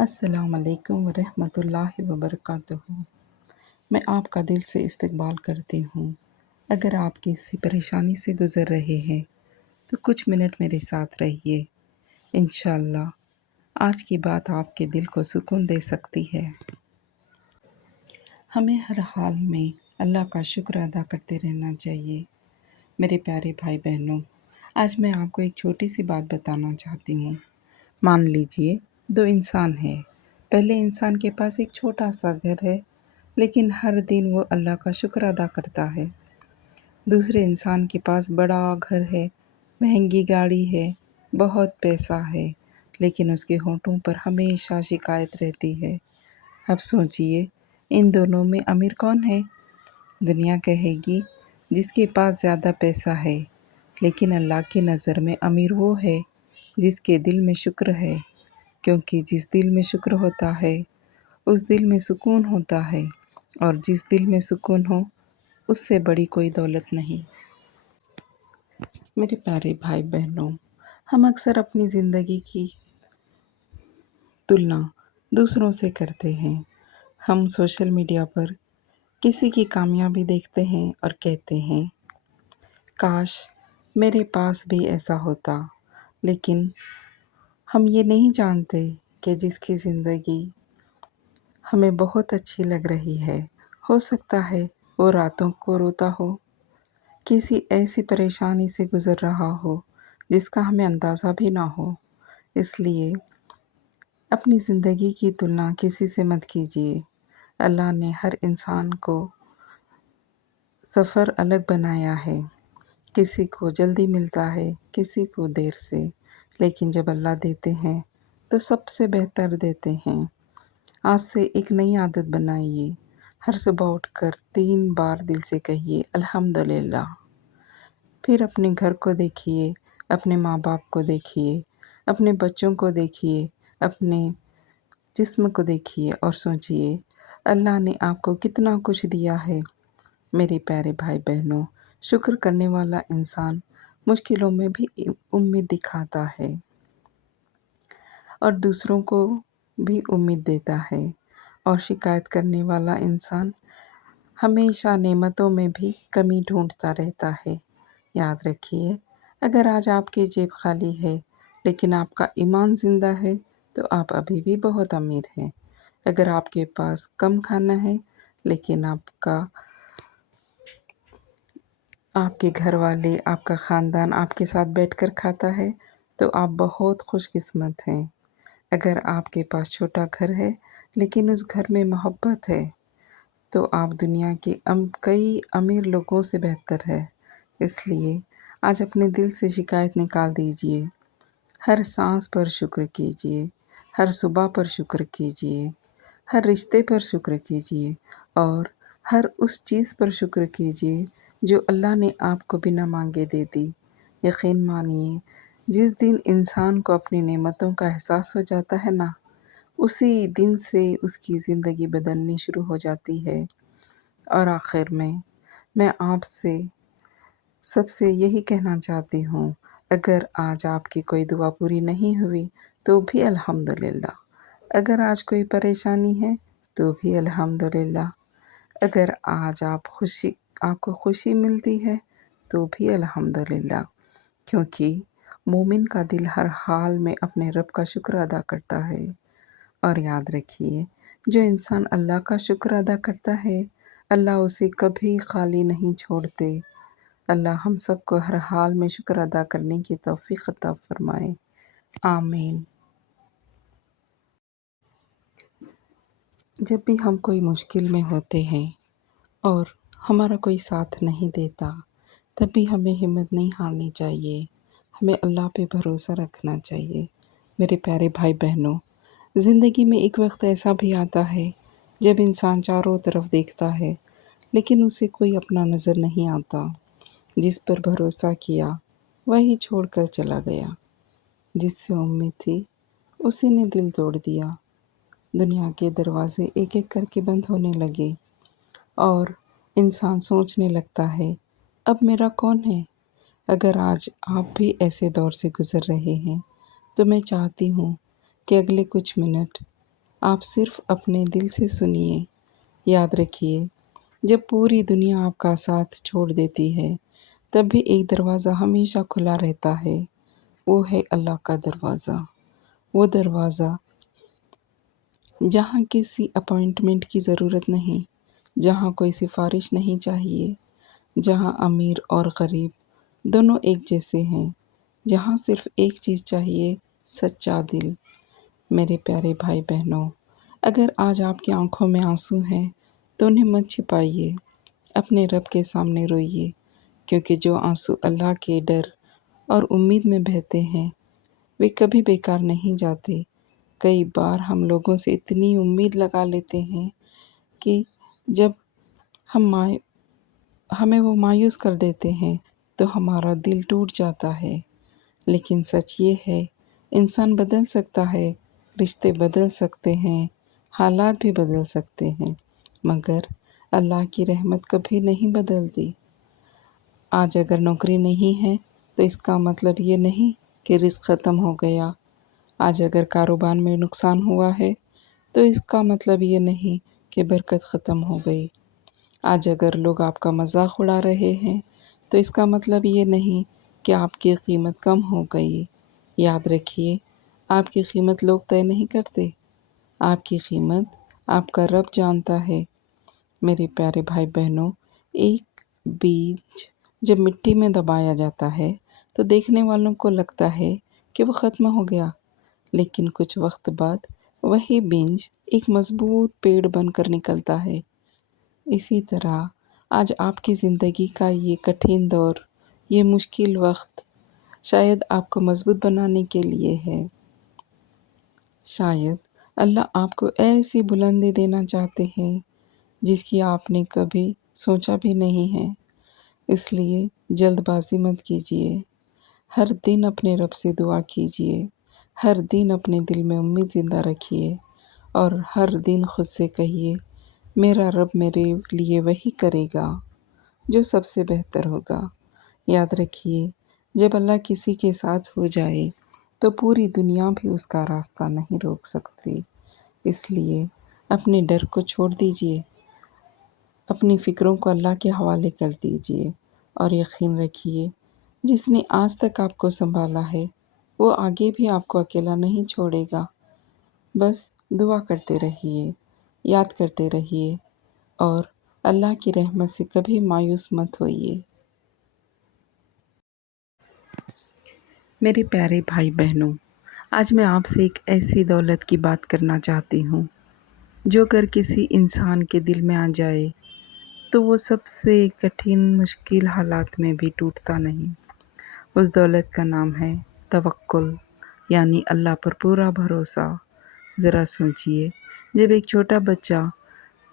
अस्सलाम वालेकुम रहमतुल्लाहि वबरकातुहू। मैं आपका दिल से इस्तकबाल करती हूँ। अगर आप किसी परेशानी से गुज़र रहे हैं तो कुछ मिनट मेरे साथ रहिए। इंशाअल्लाह आज की बात आपके दिल को सुकून दे सकती है। हमें हर हाल में अल्लाह का शुक्र अदा करते रहना चाहिए। मेरे प्यारे भाई बहनों, आज मैं आपको एक छोटी सी बात बताना चाहती हूँ। मान लीजिए दो इंसान हैं। पहले इंसान के पास एक छोटा सा घर है, लेकिन हर दिन वो अल्लाह का शुक्र अदा करता है। दूसरे इंसान के पास बड़ा घर है, महंगी गाड़ी है, बहुत पैसा है, लेकिन उसके होंठों पर हमेशा शिकायत रहती है। अब सोचिए, इन दोनों में अमीर कौन है? दुनिया कहेगी जिसके पास ज़्यादा पैसा है, लेकिन अल्लाह की नज़र में अमीर वो है जिसके दिल में शुक्र है, क्योंकि जिस दिल में शुक्र होता है उस दिल में सुकून होता है, और जिस दिल में सुकून हो उससे बड़ी कोई दौलत नहीं। मेरे प्यारे भाई बहनों, हम अक्सर अपनी ज़िंदगी की तुलना दूसरों से करते हैं। हम सोशल मीडिया पर किसी की कामयाबी देखते हैं और कहते हैं, काश मेरे पास भी ऐसा होता। लेकिन हम ये नहीं जानते कि जिसकी ज़िंदगी हमें बहुत अच्छी लग रही है, हो सकता है वो रातों को रोता हो, किसी ऐसी परेशानी से गुज़र रहा हो जिसका हमें अंदाज़ा भी ना हो। इसलिए अपनी ज़िंदगी की तुलना किसी से मत कीजिए। अल्लाह ने हर इंसान को सफ़र अलग बनाया है। किसी को जल्दी मिलता है, किसी को देर से, लेकिन जब अल्लाह देते हैं तो सबसे बेहतर देते हैं। आज से एक नई आदत बनाइए। हर सुबह उठकर 3 बार दिल से कहिए अल्हम्दुलिल्लाह। फिर अपने घर को देखिए, अपने माँ बाप को देखिए, अपने बच्चों को देखिए, अपने जिस्म को देखिए और सोचिए अल्लाह ने आपको कितना कुछ दिया है। मेरे प्यारे भाई बहनों, शुक्र करने वाला इंसान मुश्किलों में भी उम्मीद दिखाता है और दूसरों को भी उम्मीद देता है, और शिकायत करने वाला इंसान हमेशा नेमतों में भी कमी ढूंढता रहता है। याद रखिए, अगर आज आपकी जेब खाली है लेकिन आपका ईमान ज़िंदा है तो आप अभी भी बहुत अमीर हैं। अगर आपके पास कम खाना है लेकिन आपके घर वाले, आपका ख़ानदान आपके साथ बैठकर खाता है तो आप बहुत खुशकिस्मत हैं। अगर आपके पास छोटा घर है लेकिन उस घर में मोहब्बत है तो आप दुनिया के कई अमीर लोगों से बेहतर है। इसलिए आज अपने दिल से शिकायत निकाल दीजिए। हर सांस पर शुक्र कीजिए, हर सुबह पर शुक्र कीजिए, हर रिश्ते पर शुक्र कीजिए, और हर उस चीज़ पर शुक्र कीजिए जो अल्लाह ने आपको बिना मांगे दे दी। यकीन मानिए, जिस दिन इंसान को अपनी नेमतों का एहसास हो जाता है ना, उसी दिन से उसकी ज़िंदगी बदलनी शुरू हो जाती है। और आखिर में मैं आपसे सबसे यही कहना चाहती हूँ, अगर आज आपकी कोई दुआ पूरी नहीं हुई तो भी अल्हम्दुलिल्लाह। अगर आज कोई परेशानी है तो भी अल्हम्दुलिल्लाह। अगर आज आपको खुशी मिलती है तो भी अल्हम्दुलिल्लाह, क्योंकि मोमिन का दिल हर हाल में अपने रब का शुक्र अदा करता है। और याद रखिए, जो इंसान अल्लाह का शुक्र अदा करता है, अल्लाह उसे कभी खाली नहीं छोड़ते। अल्लाह हम सबको हर हाल में शुक्र अदा करने की तौफीक अता फरमाए। आमीन। जब भी हम कोई मुश्किल में होते हैं और हमारा कोई साथ नहीं देता, तब भी हमें हिम्मत नहीं हारनी चाहिए। हमें अल्लाह पे भरोसा रखना चाहिए। मेरे प्यारे भाई बहनों, ज़िंदगी में एक वक्त ऐसा भी आता है जब इंसान चारों तरफ देखता है लेकिन उसे कोई अपना नज़र नहीं आता। जिस पर भरोसा किया वही छोड़कर चला गया, जिससे उम्मीद थी उसी ने दिल तोड़ दिया। दुनिया के दरवाजे एक एक करके बंद होने लगे और इंसान सोचने लगता है, अब मेरा कौन है? अगर आज आप भी ऐसे दौर से गुज़र रहे हैं तो मैं चाहती हूँ कि अगले कुछ मिनट आप सिर्फ अपने दिल से सुनिए। याद रखिए, जब पूरी दुनिया आपका साथ छोड़ देती है, तब भी एक दरवाज़ा हमेशा खुला रहता है। वो है अल्लाह का दरवाज़ा। वो दरवाज़ा जहाँ किसी अपॉइंटमेंट की ज़रूरत नहीं, जहाँ कोई सिफारिश नहीं चाहिए, जहाँ अमीर और गरीब दोनों एक जैसे हैं, जहाँ सिर्फ एक चीज़ चाहिए, सच्चा दिल। मेरे प्यारे भाई बहनों, अगर आज आपकी आंखों में आंसू हैं, तो उन्हें मत छिपाइए, अपने रब के सामने रोइए, क्योंकि जो आंसू अल्लाह के डर और उम्मीद में बहते हैं, वे कभी बेकार नहीं जाते। कई बार हम लोगों से इतनी उम्मीद लगा लेते हैं कि जब हम माय हमें वो मायूस कर देते हैं, तो हमारा दिल टूट जाता है। लेकिन सच ये है, इंसान बदल सकता है, रिश्ते बदल सकते हैं, हालात भी बदल सकते हैं, मगर अल्लाह की रहमत कभी नहीं बदलती। आज अगर नौकरी नहीं है, तो इसका मतलब ये नहीं कि रिस्क ख़त्म हो गया। आज अगर कारोबार में नुकसान हुआ है, तो इसका मतलब ये नहीं कि बरकत ख़त्म हो गई। आज अगर लोग आपका मज़ाक उड़ा रहे हैं, तो इसका मतलब ये नहीं कि आपकी कीमत कम हो गई। याद रखिए, आपकी कीमत लोग तय नहीं करते, आपकी कीमत आपका रब जानता है। मेरे प्यारे भाई बहनों, एक बीज जब मिट्टी में दबाया जाता है, तो देखने वालों को लगता है कि वो ख़त्म हो गया, लेकिन कुछ वक्त बाद वही बीज एक मजबूत पेड़ बनकर निकलता है। इसी तरह आज आपकी ज़िंदगी का ये कठिन दौर, ये मुश्किल वक्त शायद आपको मजबूत बनाने के लिए है। शायद अल्लाह आपको ऐसी बुलंदी देना चाहते हैं जिसकी आपने कभी सोचा भी नहीं है। इसलिए जल्दबाजी मत कीजिए। हर दिन अपने रब से दुआ कीजिए। हर दिन अपने दिल में उम्मीद ज़िंदा रखिए और हर दिन खुद से कहिए, मेरा रब मेरे लिए वही करेगा जो सबसे बेहतर होगा। याद रखिए, जब अल्लाह किसी के साथ हो जाए, तो पूरी दुनिया भी उसका रास्ता नहीं रोक सकती। इसलिए अपने डर को छोड़ दीजिए, अपनी फ़िक्रों को अल्लाह के हवाले कर दीजिए और यकीन रखिए, जिसने आज तक आपको सँभाला है, वो आगे भी आपको अकेला नहीं छोड़ेगा। बस दुआ करते रहिए, याद करते रहिए और अल्लाह की रहमत से कभी मायूस मत होइए। मेरे प्यारे भाई बहनों, आज मैं आपसे एक ऐसी दौलत की बात करना चाहती हूँ, जो अगर किसी इंसान के दिल में आ जाए, तो वो सबसे कठिन मुश्किल हालात में भी टूटता नहीं। उस दौलत का नाम है तवक्कुल, यानी अल्लाह पर पूरा भरोसा। ज़रा सोचिए, जब एक छोटा बच्चा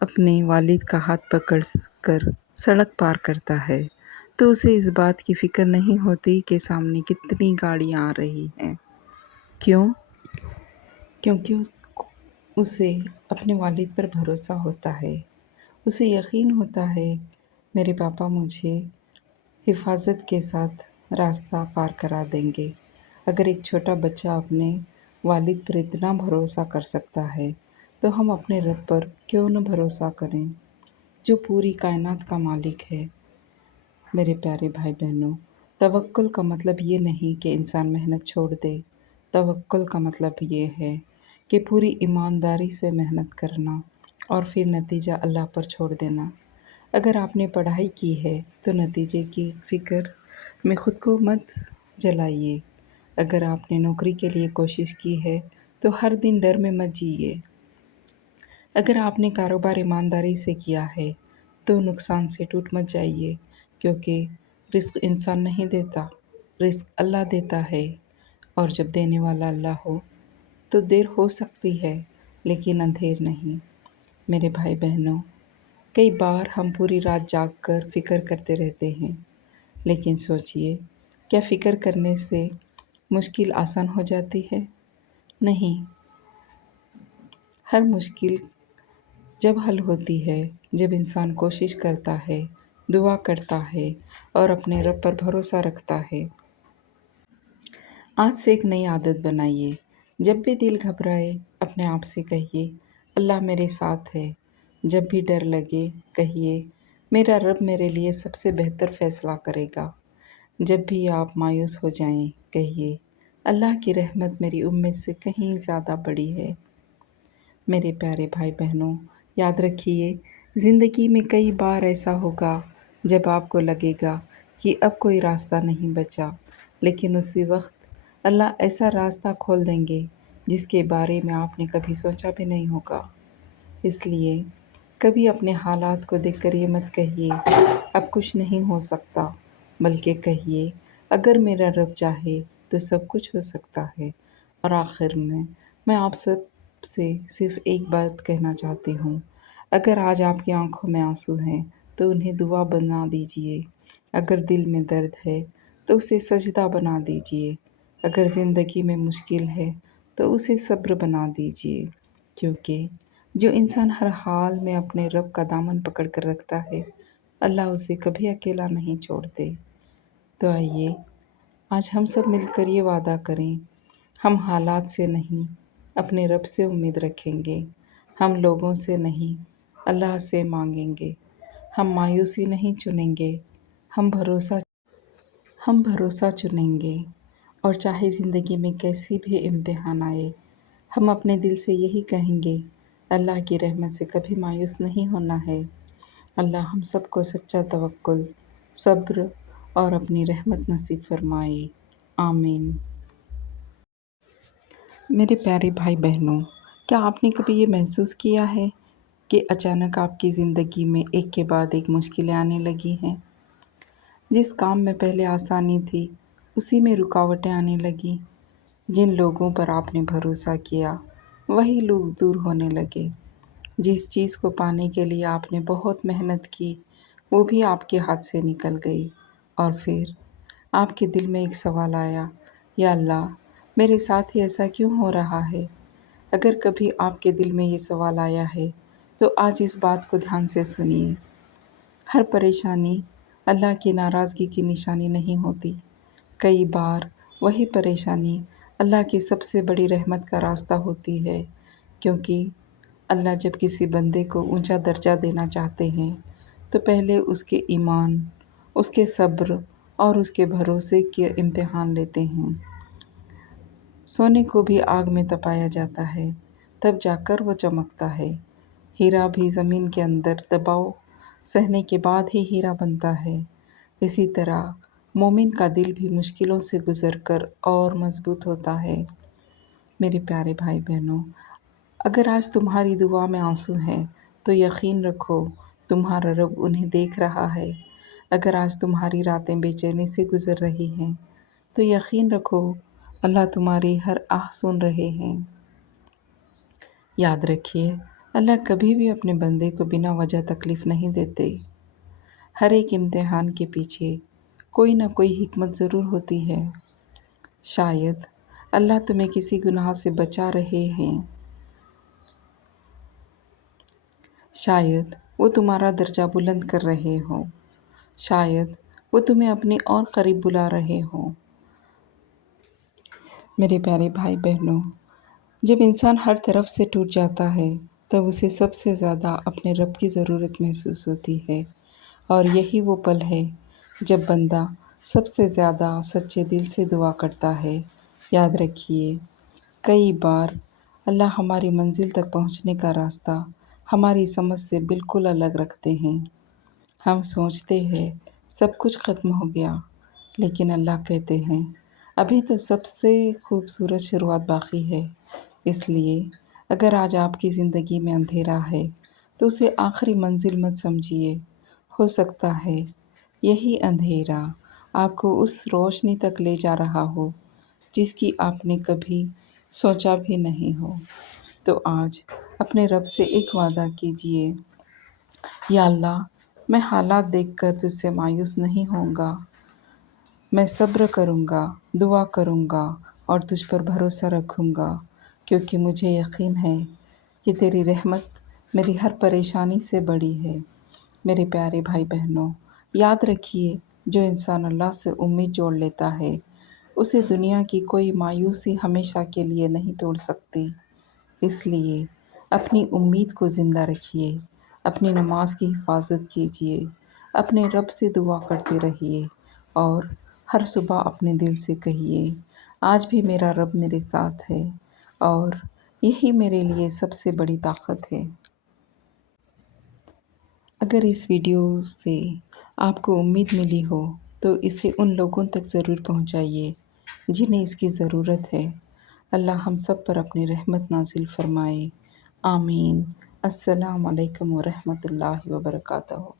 अपने वालिद का हाथ पकड़ कर सड़क पार करता है, तो उसे इस बात की फ़िक्र नहीं होती कि सामने कितनी गाड़ियाँ आ रही हैं। क्यों? क्योंकि उसे अपने वालिद पर भरोसा होता है। उसे यकीन होता है, मेरे पापा मुझे हिफाजत के साथ रास्ता पार करा देंगे। अगर एक छोटा बच्चा अपने वालिद पर इतना भरोसा कर सकता है, तो हम अपने रब पर क्यों न भरोसा करें, जो पूरी कायनात का मालिक है। मेरे प्यारे भाई बहनों, तवक्कुल का मतलब ये नहीं कि इंसान मेहनत छोड़ दे। तवक्कुल का मतलब ये है कि पूरी ईमानदारी से मेहनत करना और फिर नतीजा अल्लाह पर छोड़ देना। अगर आपने पढ़ाई की है, तो नतीजे की फ़िक्र में ख़ुद को मत जलाइए। अगर आपने नौकरी के लिए कोशिश की है, तो हर दिन डर में मत जिए। अगर आपने कारोबार ईमानदारी से किया है, तो नुकसान से टूट मत जाइए, क्योंकि रिस्क इंसान नहीं देता, रिस्क अल्लाह देता है। और जब देने वाला अल्लाह हो, तो देर हो सकती है, लेकिन अंधेर नहीं। मेरे भाई बहनों, कई बार हम पूरी रात जाग कर फ़िक्र करते रहते हैं, लेकिन सोचिए, क्या फ़िक्र करने से मुश्किल आसान हो जाती है? नहीं। हर मुश्किल जब हल होती है, जब इंसान कोशिश करता है, दुआ करता है और अपने रब पर भरोसा रखता है। आज से एक नई आदत बनाइए, جب بھی دل گھبرائے اپنے آپ سے کہیے اللہ میرے ساتھ ہے۔ جب بھی ڈر لگے کہیے میرا رب میرے لیے سب سے بہتر فیصلہ کرے گا۔ جب بھی آپ مایوس ہو جائیں کہیے اللہ کی رحمت میری امید سے کہیں زیادہ بڑی ہے۔ میرے پیارے بھائی بہنوں، یاد رکھیے زندگی میں کئی بار ایسا ہوگا جب آپ کو لگے گا کہ اب کوئی راستہ نہیں بچا، لیکن اسی وقت اللہ ایسا راستہ کھول دیں گے جس کے بارے میں آپ نے کبھی سوچا بھی نہیں ہوگا۔ اس لیے کبھی اپنے حالات کو دیکھ کر یہ مت کہیے اب کچھ نہیں ہو سکتا، بلکہ کہیے اگر میرا رب چاہے تو سب کچھ ہو سکتا ہے۔ اور آخر میں آپ سب سے صرف ایک بات کہنا چاہتی ہوں، اگر آج آپ کی آنکھوں میں آنسو ہیں تو انہیں دعا بنا دیجئے، اگر دل میں درد ہے تو اسے سجدہ بنا دیجئے، اگر زندگی میں مشکل ہے تو اسے صبر بنا دیجئے، کیونکہ جو انسان ہر حال میں اپنے رب کا دامن پکڑ کر رکھتا ہے اللہ اسے کبھی اکیلا نہیں چھوڑتے۔ تو آئیے آج ہم سب مل کر یہ وعدہ کریں، ہم حالات سے نہیں اپنے رب سے امید رکھیں گے، ہم لوگوں سے نہیں اللہ سے مانگیں گے، ہم مایوسی نہیں چنیں گے، ہم بھروسہ چنیں گے، اور چاہے زندگی میں کیسی بھی امتحان آئے ہم اپنے دل سے یہی کہیں گے اللہ کی رحمت سے کبھی مایوس نہیں ہونا ہے۔ اللہ ہم سب کو سچا توکل، صبر اور اپنی رحمت نصیب فرمائے، آمین۔ میرے پیارے بھائی بہنوں، کیا آپ نے کبھی یہ محسوس کیا ہے کہ اچانک آپ کی زندگی میں ایک کے بعد ایک مشکلیں آنے لگی ہیں؟ جس کام میں پہلے آسانی تھی اسی میں رکاوٹیں آنے لگیں، جن لوگوں پر آپ نے بھروسہ کیا وہی لوگ دور ہونے لگے، جس چیز کو پانے کے لیے آپ نے بہت محنت کی وہ بھی آپ کے ہاتھ سے نکل گئی، اور پھر آپ کے دل میں ایک سوال آیا، یا اللہ میرے ساتھ ہی ایسا کیوں ہو رہا ہے؟ اگر کبھی آپ کے دل میں یہ سوال آیا ہے تو آج اس بات کو دھیان سے سنیے، ہر پریشانی اللہ کی ناراضگی کی نشانی نہیں ہوتی، کئی بار وہی پریشانی اللہ کی سب سے بڑی رحمت کا راستہ ہوتی ہے، کیونکہ اللہ جب کسی بندے کو اونچا درجہ دینا چاہتے ہیں تو پہلے اس کے ایمان، اس کے صبر اور اس کے بھروسے کے امتحان لیتے ہیں۔ سونے کو بھی آگ میں تپایا جاتا ہے تب جا کر وہ چمکتا ہے، ہیرا بھی زمین کے اندر دباؤ سہنے کے بعد ہی ہیرا بنتا ہے، اسی طرح مومن کا دل بھی مشکلوں سے گزر کر اور مضبوط ہوتا ہے۔ میرے پیارے بھائی بہنوں، اگر آج تمہاری دعا میں آنسو ہیں تو یقین رکھو تمہارا رب انہیں دیکھ رہا ہے، اگر آج تمہاری راتیں بے چینی سے گزر رہی ہیں تو یقین رکھو اللہ تمہاری ہر آہ سن رہے ہیں۔ یاد رکھیے اللہ کبھی بھی اپنے بندے کو بنا وجہ تکلیف نہیں دیتے، ہر ایک امتحان کے پیچھے کوئی نہ کوئی حکمت ضرور ہوتی ہے، شاید اللہ تمہیں کسی گناہ سے بچا رہے ہیں، شاید وہ تمہارا درجہ بلند کر رہے ہوں، شاید وہ تمہیں اپنے اور قریب بلا رہے ہوں۔ میرے پیارے بھائی بہنوں، جب انسان ہر طرف سے ٹوٹ جاتا ہے تب اسے سب سے زیادہ اپنے رب کی ضرورت محسوس ہوتی ہے، اور یہی وہ پل ہے جب بندہ سب سے زیادہ سچے دل سے دعا کرتا ہے۔ یاد رکھیے کئی بار اللہ ہماری منزل تک پہنچنے کا راستہ ہماری سمجھ سے بالکل الگ رکھتے ہیں۔ ہم سوچتے ہیں سب کچھ ختم ہو گیا، لیکن اللہ کہتے ہیں ابھی تو سب سے خوبصورت شروعات باقی ہے، اس لیے اگر آج آپ کی زندگی میں اندھیرا ہے تو اسے آخری منزل مت سمجھیے، ہو سکتا ہے یہی اندھیرا آپ کو اس روشنی تک لے جا رہا ہو جس کی آپ نے کبھی سوچا بھی نہیں ہو۔ تو آج اپنے رب سے ایک وعدہ کیجیے، یا اللہ میں حالات دیکھ کر تجھ سے مایوس نہیں ہوں گا، میں صبر کروں گا، دعا کروں گا اور تجھ پر بھروسہ رکھوں گا، کیونکہ مجھے یقین ہے کہ تیری رحمت میری ہر پریشانی سے بڑی ہے۔ میرے پیارے بھائی بہنوں، یاد رکھیے جو انسان اللہ سے امید جوڑ لیتا ہے اسے دنیا کی کوئی مایوسی ہمیشہ کے لیے نہیں توڑ سکتی۔ اس لیے اپنی امید کو زندہ رکھیے، اپنی نماز کی حفاظت کیجیے، اپنے رب سے دعا کرتے رہیے اور ہر صبح اپنے دل سے کہیے، آج بھی میرا رب میرے ساتھ ہے اور یہی میرے لیے سب سے بڑی طاقت ہے۔ اگر اس ویڈیو سے آپ کو امید ملی ہو تو اسے ان لوگوں تک ضرور پہنچائیے جنہیں اس کی ضرورت ہے۔ اللہ ہم سب پر اپنی رحمت نازل فرمائے۔ آمین۔ السلام علیکم ورحمۃ اللہ وبرکاتہ۔